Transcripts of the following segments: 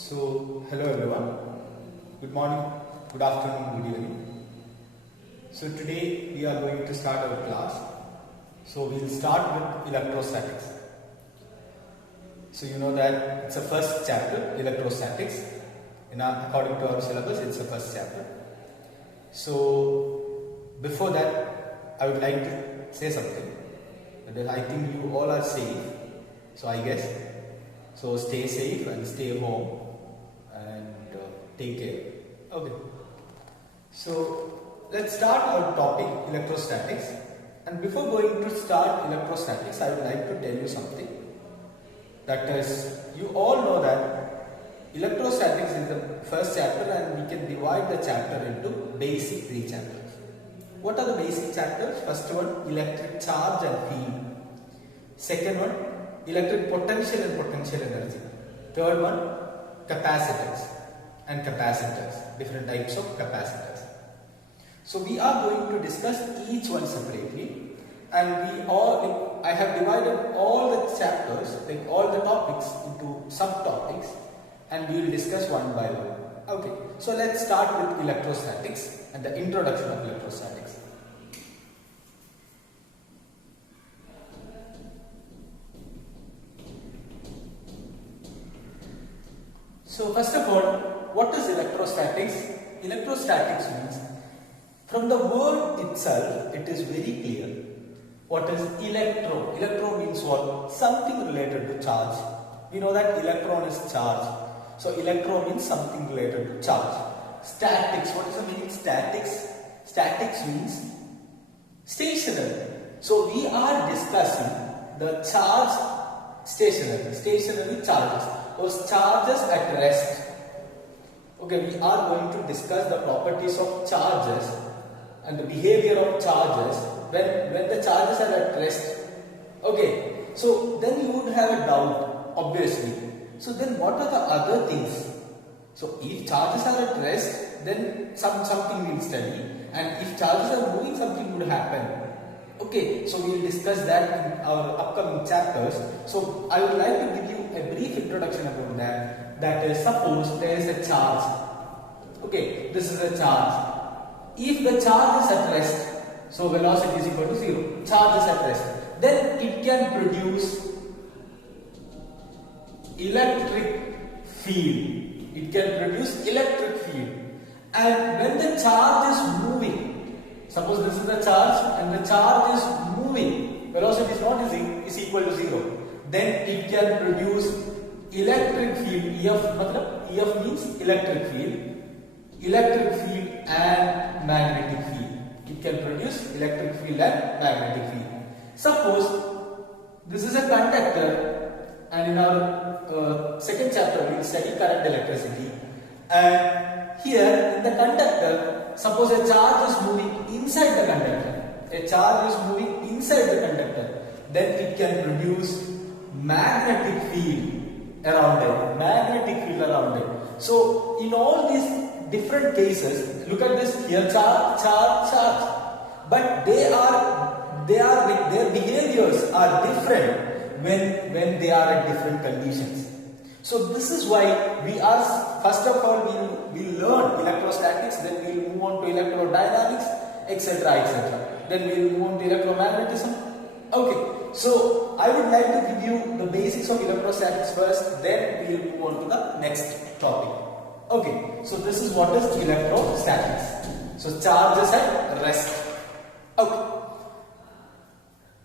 Hello everyone. Good morning, good afternoon, good evening. So today we are going to start our class. So we'll start with electrostatics. So you know that it's the first chapter, electrostatics. According to our syllabus, it's the first chapter. So before that, I would like to say something. That I think you all are safe. So I guess. So stay safe and stay home and take care. Okay. So let's start our topic, electrostatics. And before going to start electrostatics, I would like to tell you something. That is, you all know that electrostatics is the first chapter and we can divide the chapter into basic 3 chapters. What are the basic chapters? First one, electric charge and field. Second one, electric potential and potential energy. Third one, capacitance and capacitors, different types of capacitors. So we are going to discuss each one separately, and I have divided all the chapters, like all the topics, into subtopics, and we will discuss one by one. Okay, so let's start with electrostatics and the introduction of electrostatics. So first of all, what is electrostatics? Electrostatics means, from the word itself, it is very clear. What is electro? Electro means what? Something related to charge. We know that electron is charge. So electro means something related to charge. Statics, what is the meaning statics? Statics means stationary. So we are discussing the charge stationary charges. Those charges at rest. Okay, we are going to discuss the properties of charges and the behavior of charges when the charges are at rest. Okay, so then you would have a doubt, obviously. So then what are the other things? So if charges are at rest, then something will study, and if charges are moving, something would happen. Okay, so we will discuss that in our upcoming chapters. So I would like to give you a brief introduction about that. That is, suppose there is a charge. Okay, this is a charge. If the charge is at rest, so velocity is equal to 0. Charge is at rest. Then it can produce electric field. It can produce electric field. And when the charge is moving, suppose this is the charge and the charge is moving, velocity is not is equal to 0. Then it can produce electric field. EF means electric field and magnetic field. It can produce electric field and magnetic field. Suppose this is a conductor, and in our second chapter we will study current electricity. And here in the conductor, suppose a charge is moving inside the conductor. A charge is moving inside the conductor. Then it can produce magnetic field around it. So in all these different cases, look at this here, charge. But their behaviors are different when they are at different conditions. So this is why we are, first of all, we learn electrostatics, then we will move on to electrodynamics, etc. Then we will move on to electromagnetism. Okay, so I would like to give you the basics of electrostatics first, then we will move on to the next topic. Okay, so this is what is electrostatics. So charge is at rest. Okay,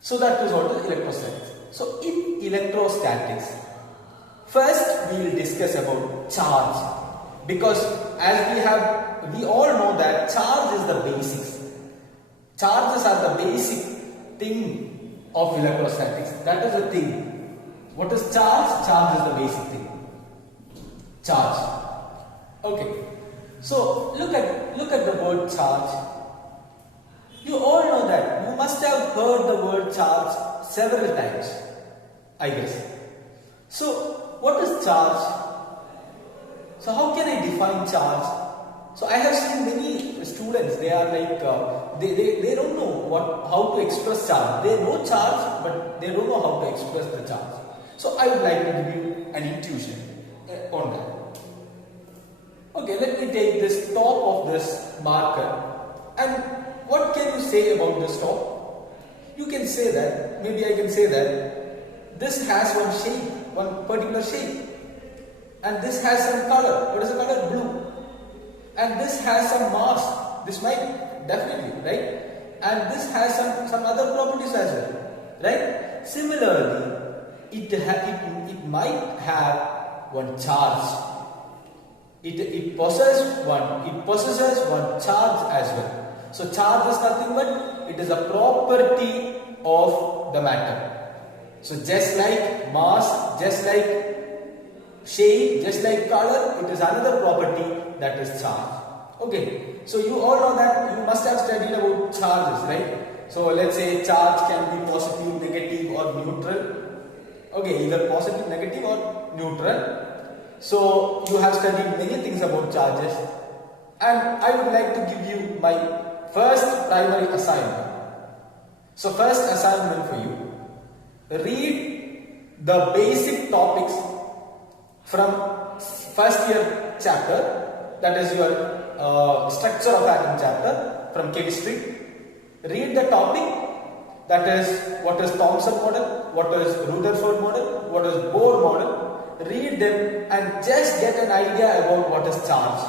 so that is what is electrostatics. So in electrostatics, first we will discuss about charge, because as we all know that charge is the basics. Charges are the basic thing of electrostatics. That is the thing. What is charge? Charge is the basic thing. Charge. Okay. So look at the word charge. You all know that. You must have heard the word charge several times, I guess. So what is charge? So how can I define charge? So I have seen many students, they are like, they don't know how to express charge. They know charge, but they don't know how to express the charge. So I would like to give you an intuition on that. take this top of this marker, and what can you say about this top? You can say that, maybe I can say that this has one shape, one particular shape, and this has some color. What is the color? Blue. And this has some mass. This might definitely, right? And this has some other properties as well, right? Similarly, it might have one charge. It possesses one charge as well. So charge is nothing but it is a property of the matter. So just like mass, just like shape, just like color, it is another property, that is charge. Okay, so you all know that, you must have studied about charges, right? So let's say charge can be positive, negative or neutral. Okay, either positive, negative or neutral. So you have studied many things about charges, and I would like to give you my first primary assignment. So first assignment for you, read the basic topics from first year chapter, that is your structure of atom chapter from chemistry. Read the topic, that is what is Thomson model, what is Rutherford model, what is Bohr model. Read them and just get an idea about what is charge,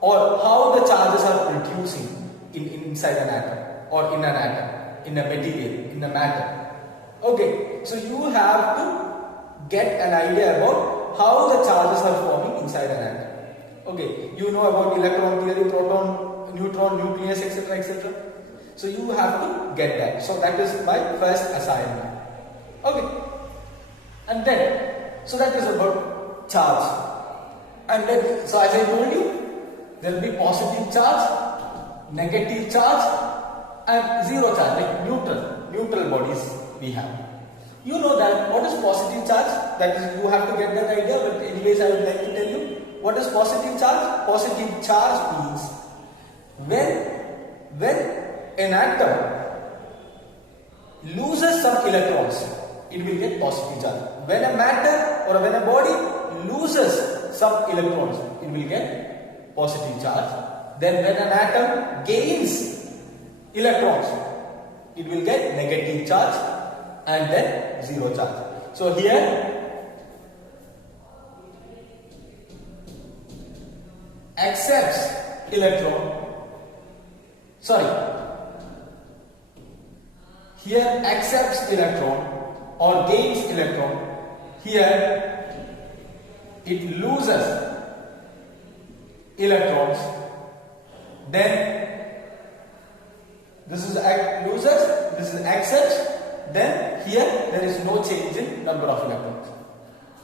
or how the charges are producing inside an atom, or in an atom, in a material, in a matter. Okay, so you have to get an idea about how the charges are forming inside an atom. Okay, you know about electron theory, proton, neutron, nucleus, etc., etc. So you have to get that. So that is my first assignment. Okay, and then, so that is about charge. And then, so as I told you, there will be positive charge, negative charge, and zero charge, like neutral bodies we have. You know that what is positive charge? That is, you have to get that idea, but anyways I would like to tell you what is positive charge. Positive charge means when an atom loses some electrons, it will get positive charge. When a matter or when a body loses some electrons, it will get positive charge. Then when an atom gains electrons, it will get negative charge, and then zero charge. So here accepts electron, here accepts electron or gains electron, here it loses electrons, then this is loses, this is accepts, then here there is no change in number of electrons.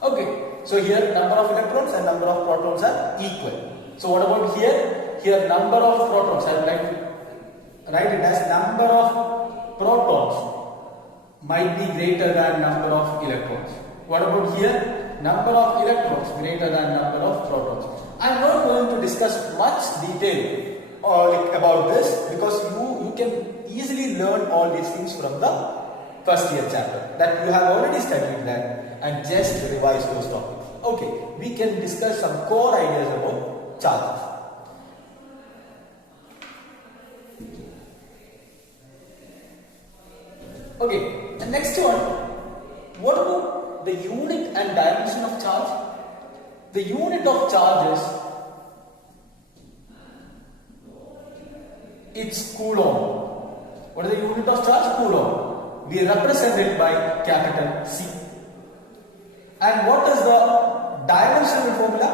Okay, so here number of electrons and number of protons are equal. So what about here? Here number of protons, I would like to write it as number of protons might be greater than number of electrons. What about here? Number of electrons greater than number of protons. I am not going to discuss much detail about this, because you can easily learn all these things from the first year chapter, that you have already studied that, and just revise those topics. Okay, we can discuss some core ideas about charges. Okay, the next one, what about the unit and dimension of charge? The unit of charge is, it's Coulomb. What is the unit of charge? Coulomb. We represent it by capital C. And what is the dimensional formula?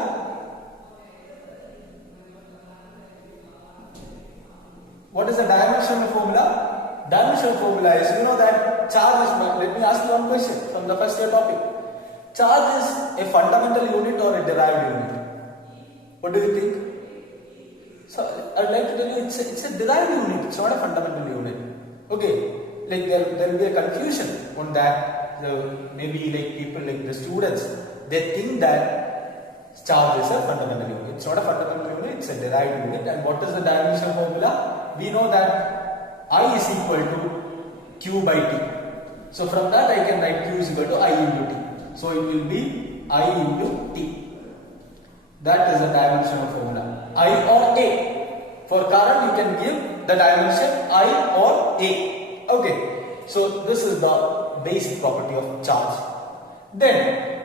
What is the dimensional formula? Dimensional formula is, you know that charge is, let me ask you one question from the first year topic. Charge is a fundamental unit or a derived unit? What do you think? So I would like to tell you it's a derived unit, it's not a fundamental unit. Okay, like there will be a confusion on that. Maybe like people, like the students, they think that charge is a fundamental unit. It's not a fundamental unit, it's a derived unit. And what is the dimensional formula? We know that I is equal to Q by T. So from that I can write Q is equal to I into T. So it will be I into T. That is the dimensional formula. I or A. For current you can give the dimension I or A. Okay. So this is the basic property of charge. Then